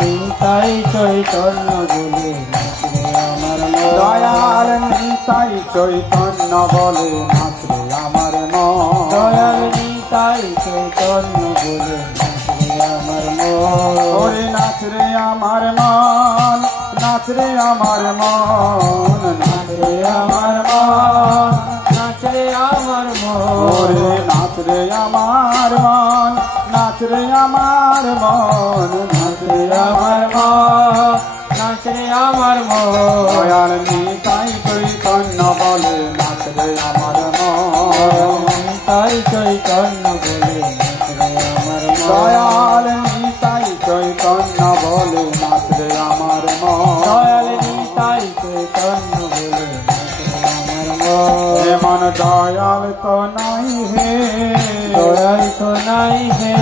নিতাই চৈতন্য বলে নাচরে আমার মন। দয়াল নিতাই চৈতন্য বলে নাচরে আমার মন। দয়াল নিতাই চৈতন্য বলে নাচরে আমার মন। ওরে নাচরে আমার মন, নাচরে আমার মন, নাচরে আমার মন, নাচরে আমার মন। ওরে নাচরে আমার মন, নাচরে আমার মন, নাচরে আমার মন, নাচরে আমার মন। দয়াল নিতাই চৈতন্য বলে নাচরে আমার মন। নিতাই চৈতন্য বলে নাচরে আমার মন। দয়াল নিতাই চৈতন্য বলে নাচরে আমার মন। দয়াল নিতাই চৈতন্য বলে নাচরে আমার মন। এমন দয়াল তো নাই হে, দয়াল তো নাই হে।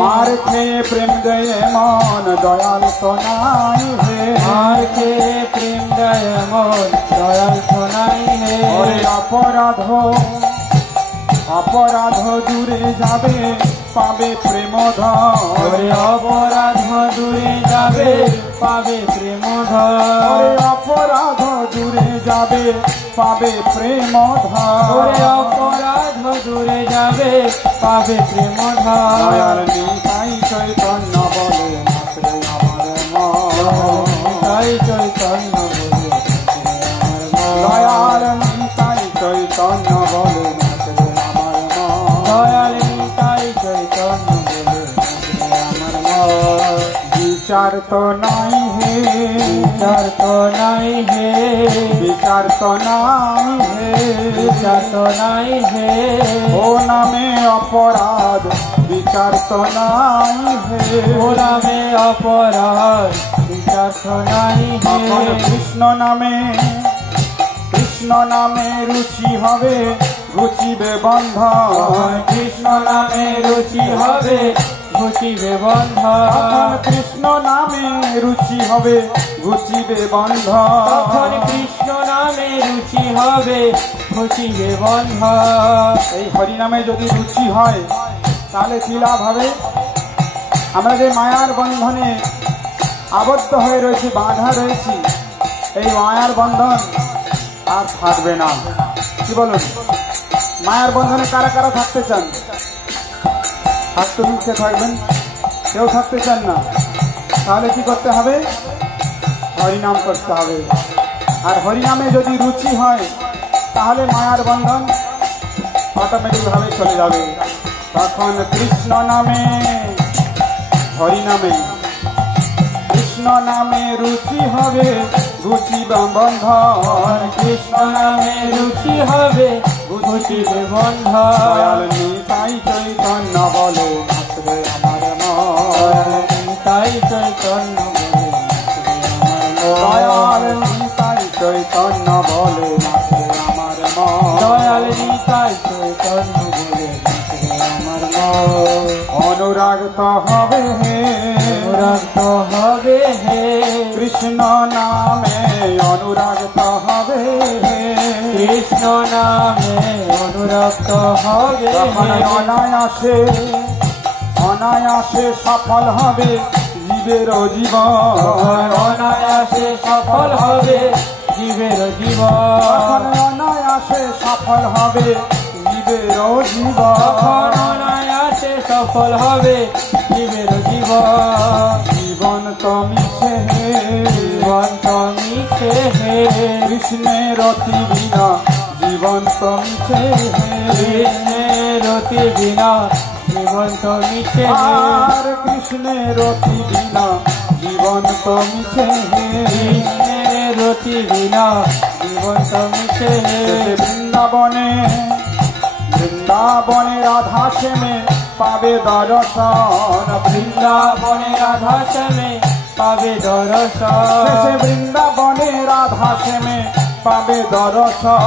মার খেয়ে প্রেম দেয় মন, দয়াল তো নাই হে। মার খেয়ে প্রেম দেয় মন, দয়াল তো নাই হে। ওরে অপরাধ অপরাধ দূরে যাবে পাবে প্রেম ধন। ওরে অপরাধ দূরে যাবে পাবে প্রেম ওরে ধন। অপরাধ দূরে যাবে পাবে প্রেম ধন। ওরে অপরাধ দূরে যাবে পাবে প্রেম দয়াল ধন। নিতাই চৈতন্য বলে নাচরে আমার মন। নিতাই চৈতন্য বলে নাচরে আমার মন। দয়াল নিতাই চৈতন্য বলে নাচরে আমার মন। দয়াল নিতাই চৈতন্য বলে নাচরে আমার মন। বিচার তো নাই হে, বিচার তো নাই হে। বিচার তো নাই হে। বিচার তো নাই হে। ও নামে অপরাধ বিচার তো নাই হে। ও নামে অপরাধ বিচার তো নাই তখন হে। কৃষ্ণ নামে, কৃষ্ণ নামে রুচি হবে ঘুচিবে বন্ধন। কৃষ্ণ নামে রুচি হবে ঘুচিবে তখন বন্ধন। কৃষ্ণ নামে রুচি হবে ঘুচিবে তখন বন্ধন। কৃষ্ণ নামে রুচি হবে ঘুচিবে বন্ধন। এই হরি নামে যদি রুচি হয় তাহলে কি লাভ হবে? আমরা যে মায়ার বন্ধনে আবদ্ধ হয়ে রয়েছি, বাঁধা রয়েছি, এই মায়ার বন্ধন আর থাকবে না। কি বলুন? মায়ার বন্ধনে কারা কারা থাকতে চান? হাত মুখে থাকবেন। কেউ থাকতে চান না? তাহলে কি করতে হবে? হরিনাম করতে হবে। আর হরিনামে যদি রুচি হয় তাহলে মায়ার বন্ধন অটোমেটিক ভাবে চলে যাবে। তখন কৃষ্ণ নামে, হরি নামে, কৃষ্ণ নামে রুচি হবে ঘুচিবে বন্ধন। কৃষ্ণ নামে রুচি হবে ঘুচিবে বন্ধন। দয়াল নিতাই চৈতন্য বলে নাচরে আমার মন। নিতাই চৈতন্য বলে নাচরে আমার মন। দয়াল নিতাই চৈতন্য বলে নাচরে আমার মন। দয়াল নিতাই চৈতন্য বলে নাচরে আমার মন। অনুরাগ তো হবে হে, অনুরাগ তো হবে হে। কৃষ্ণ নামে অনুরাগ তো হবে হে। কৃষ্ণ নামে অনুরাগ তো হবে তখন হে। অনায়াসে, অনায়াসে সফল হবে জীবের জীবন। অনায়াসে সফল হবে জীবের জীবন। তখন অনায়াসে সফল হবে জীবের জীবন। তখন অনায়াসে সফল হবে জীবের জীবন। জীবন তো মিছে হে, জীবন তো মিছে হে। কৃষ্ণের অতি বিনা জীবন তো মিছে হে। কৃষ্ণের অতি বিনা জীবন তো মিছে হে। আর কৃষ্ণের অতি বিনা জীবন তো মিছে হে। কৃষ্ণের অতি বিনা জীবন তো মিছে হে। বৃন্দাবনে, বৃন্দাবনে রাধা শ্যামে পাবে দর্শন। বৃন্দাবনে রাধা শ্যামে পাবে দর্শন। শেষে বৃন্দাবনে রাধা শ্যামে পাবে শেষে দর্শন।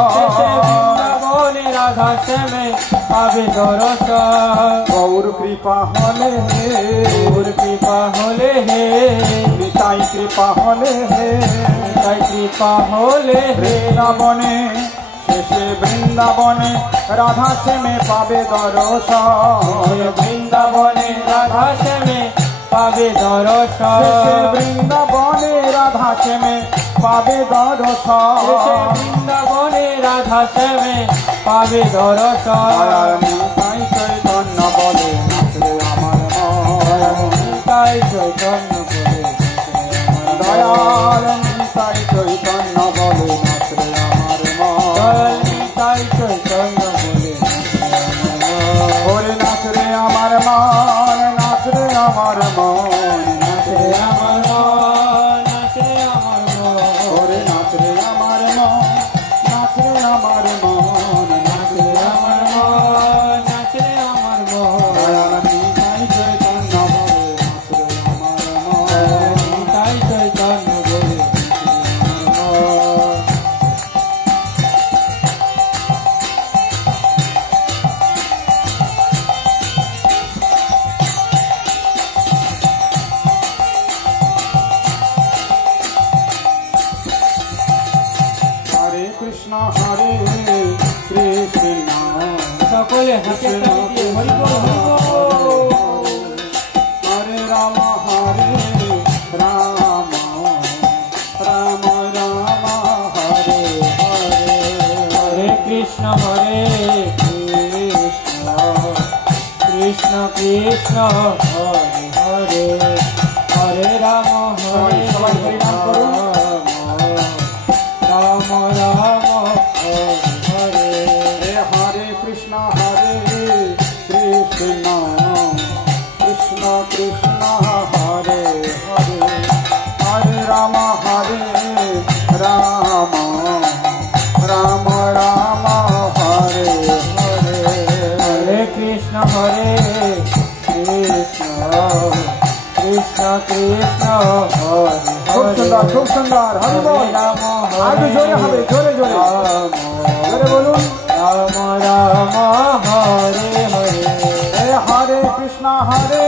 বৃন্দাবনে রাধা শ্যামে পাবে দর্শন। গৌর কৃপা হলে হে, গৌর কৃপা হলে হে। নিতাই কৃপা হলে হে। তাই কৃপা হলে হে। বৃন্দাবনে, শেষে বৃন্দাবনে রাধা শ্যামে পাবে দর্শন। বৃন্দাবনে রাধা শ্যামে পাবে দর্শন শেষে বৃন্দাবনে রাধা শ্যামে পাবে দর্শন শেষে বৃন্দাবনে রাধা শ্যামে পাবে দর্শন দয়াল নিতাই চৈতন্য বলে নাচরে আমার মন নিতাই চৈতন্য বলে দয়াল নিতাই চৈতন্য বলে নাচরে আমার মন দয়াল নিতাই চৈতন্য বলে ওরে নাচরে আমার মন নাচরে আমার মন নাচরে আমার মন নাচরে আমার মন ওরে নাচরে আমার মন নাচরে আমার মন নাচরে আমার মন নাচরে আমার মন দয়াল নিতাই চৈতন্য বলে নাচরে আমার মন নিতাই চৈতন্য বলে হরে কৃষ্ণ হরে কৃষ্ণ সকলে হাতে তালি দিয়ে হরি বল হরি বল হরে রাম হরে রাম রাম রাম হরে হরে হরে কৃষ্ণ কৃষ্ণ কৃষ্ণ হরে হরে হরে রাম হরে সবাই হরিনাম করুন। রাম রাম হরে হরে হরে কৃষ্ণ হরে কৃষ্ণ কৃষ্ণ কৃষ্ণ হরে হরে হরে রাম হরে রাম রাম রাম হরে হরে হরে কৃষ্ণ কৃষ্ণ কৃষ্ণ হরে খুব হরে সুন্দর খুব সুন্দর হরি বল রাম আগে জোরে হবে জোরে জোরে জোরে বলুন রাম রাম হরে হরে হরে কৃষ্ণ হরে